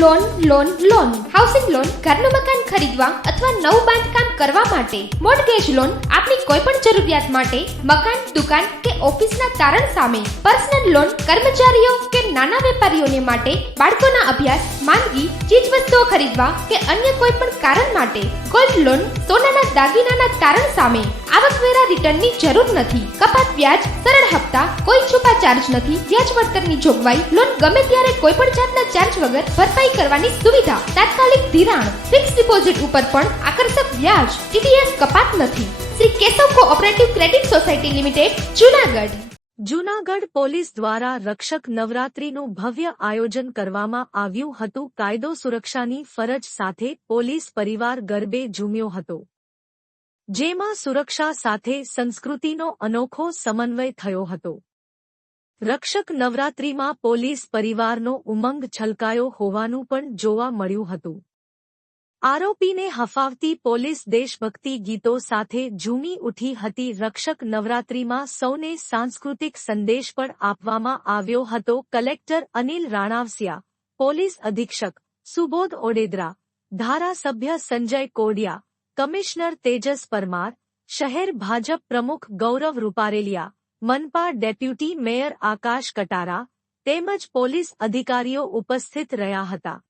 Loan loan loan housing loan ઘરનું મકાન ખરીદવા અથવા નવું બાંધકામ કરવા માટે, મોર્ટગેજ લોન આપની કોઈ પણ જરૂરિયાત માટે, મકાન, દુકાન કે ઓફિસના તારણ સામે, પર્સનલ લોન કર્મચારીઓ કે નાના વેપારીઓને માટે, બાળકોના અભ્યાસ, માંદગી, ચીજવસ્તુઓ ખરીદવા કે અન્ય કોઈ પણ કારણ માટે, ગોલ્ડ લોન સોનાના દાગીનાના તારણ સામે, આવકવેરા રિટર્નની જરૂર નથી, કપાત વ્યાજ, સરળ હપ્તા, કોઈ છુપા ચાર્જ નથી, વ્યાજ વળતરની જોગવાઈ, લોન ગમે ત્યારે કોઈ પણ જાતના ચાર્જ વગર ભરપાઈ કરવાની સુવિધા, તાત્કાલિક ધિરાણ, ફિક્સ ડિપોઝિટ ઉપર પણ આકર્ષક વ્યાજ, ટીડીએસ કપાત નથી. Shri Keshav cooperative credit society limited, Junagadh. Junagadh police દ્વારા રક્ષક નવરાત્રીનું ભવ્ય આયોજન કરવામાં આવ્યું હતું. કાયદો સુરક્ષાની ફરજ સાથે પોલીસ પરિવાર ગરબે ઝૂમ્યો હતો, જેમાં સુરક્ષા સાથે સંસ્કૃતિનો અનોખો સમન્વય થયો હતો. રક્ષક નવરાત્રીમાં પોલીસ પરિવારનો ઉમંગ છલકાયો હોવાનું પણ જોવા મળ્યું હતું. આરોપીને હફાવતી પોલીસ દેશભક્તિ ગીતો સાથે ઝૂમી ઉઠી હતી. રક્ષક નવરાત્રીમાં સૌને સાંસ્કૃતિક સંદેશ પણ આપવામાં આવ્યો હતો. કલેક્ટર અનિલ રાણાવસિયા, પોલીસ અધિક્ષક સુબોધ ઓડેદરા, ધારાસભ્ય સંજય કોડિયા, કમિશનર તેજસ પરમાર, શહેર ભાજપ પ્રમુખ ગૌરવ રૂપારેલિયા, મનપા ડેપ્યુટી મેયર આકાશ કટારા તેમજ પોલીસ અધિકારીઓ ઉપસ્થિત રહ્યા હતા.